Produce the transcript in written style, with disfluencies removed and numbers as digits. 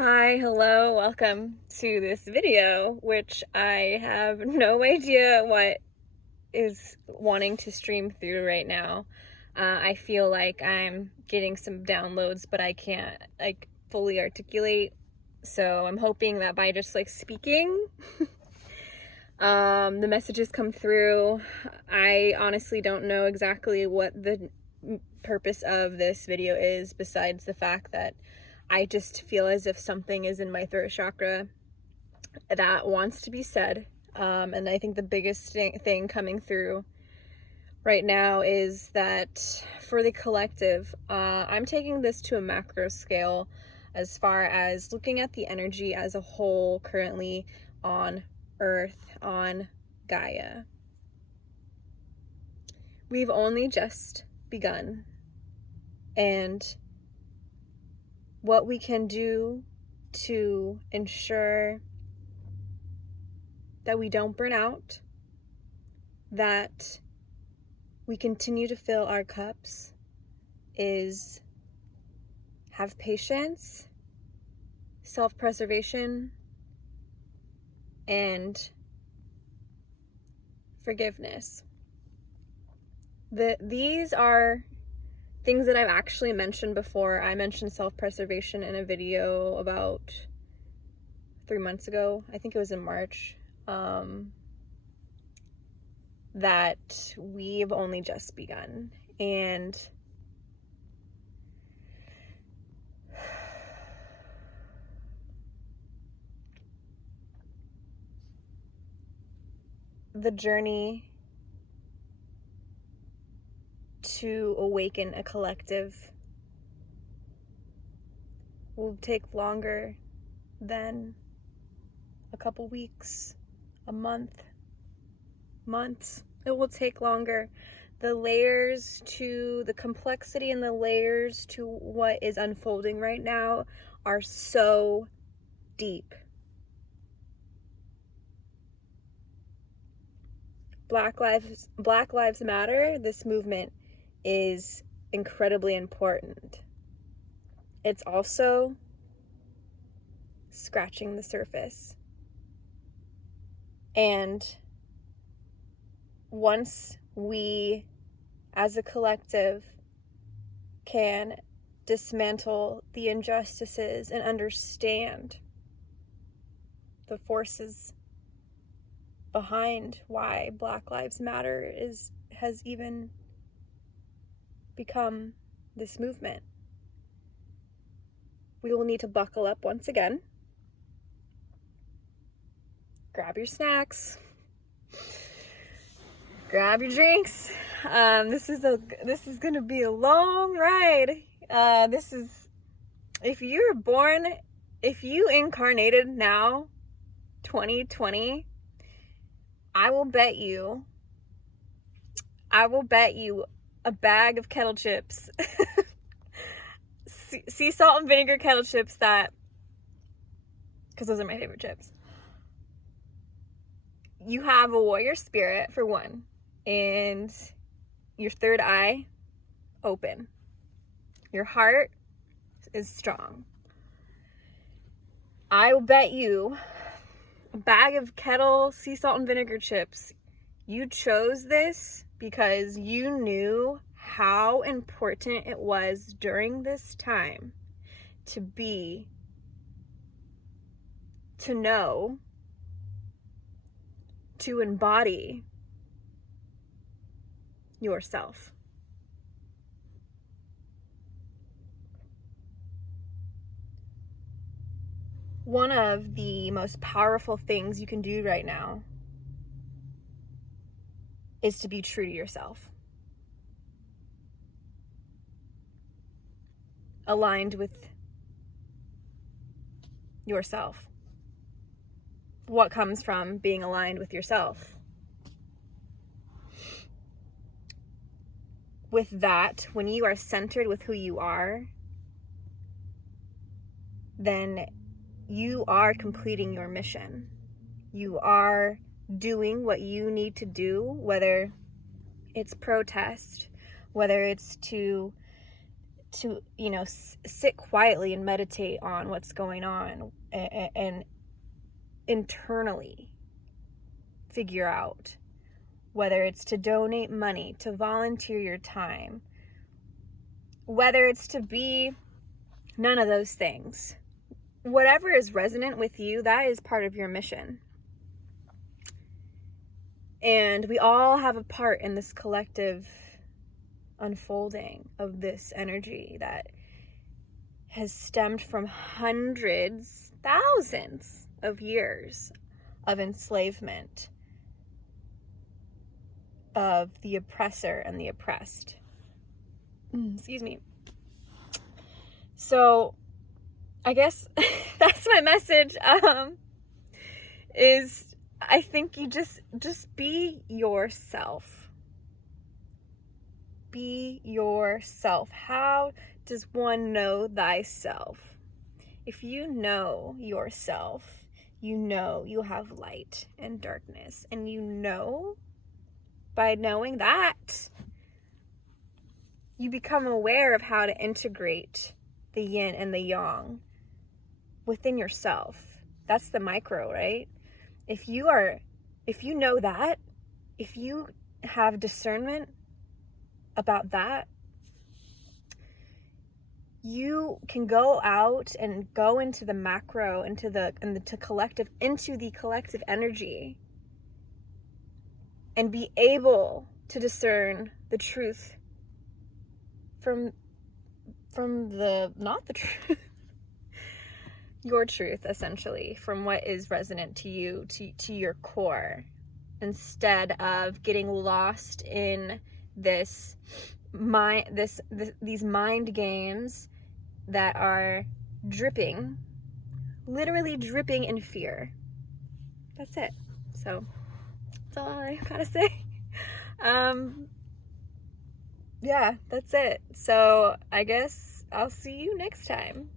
Hi, hello, welcome to this video, which I have no idea what is wanting to stream through right now. I feel like I'm getting some downloads, but I can't fully articulate. So I'm hoping that by just speaking, the messages come through. I honestly don't know exactly what the purpose of this video is, besides the fact that I just feel as if something is in my throat chakra that wants to be said. And I think the biggest thing coming through right now is that for the collective, I'm taking this to a macro scale as far as looking at the energy as a whole currently on Earth, on Gaia. We've only just begun. And what we can do to ensure that we don't burn out, that we continue to fill our cups, is have patience, self-preservation, and forgiveness. These are things that I've actually mentioned before. I mentioned self-preservation in a video about 3 months ago. I think it was in March. That we've only just begun. And the journey to awaken a collective will take longer than a couple weeks, a month, months. It will take longer. The layers to the complexity and the layers to what is unfolding right now are so deep. Black Lives Matter, this movement is incredibly important. It's also scratching the surface. And once we, as a collective, can dismantle the injustices and understand the forces behind why Black Lives Matter has even become this movement, we will need to buckle up once again. Grab your snacks, grab your drinks. This is gonna be a long ride. If you incarnated now, 2020, I will bet you a bag of kettle chips, sea salt and vinegar kettle chips, because those are my favorite chips. You have a warrior spirit, for one, and your third eye open. Your heart is strong. I will bet you a bag of kettle sea salt and vinegar chips. You chose this because you knew how important it was during this time to know, to embody yourself. One of the most powerful things you can do right now is to be true to yourself. Aligned with yourself. What comes from being aligned with yourself? With that, when you are centered with who you are, then you are completing your mission. You are doing what you need to do, whether it's protest, whether it's to to, you know, sit quietly and meditate on what's going on and internally figure out whether it's to donate money, to volunteer your time, whether it's to be none of those things. Whatever is resonant with you, that is part of your mission. And we all have a part in this collective unfolding of this energy that has stemmed from hundreds, thousands of years of enslavement of the oppressor and the oppressed. Excuse me. So I guess that's my message. Is I think you just be yourself. Be yourself. How does one know thyself? If you know yourself, you know you have light and darkness. And you know, by knowing that, you become aware of how to integrate the yin and the yang within yourself. That's the micro, right? If you know that, if you have discernment about that, you can go out and go into the macro, into the collective energy, and be able to discern the truth from the not the truth, your truth, essentially, from what is resonant to you, to your core, instead of getting lost in these mind games that are literally dripping in fear. That's it. So that's all I gotta say. Yeah, that's it. So I guess I'll see you next time.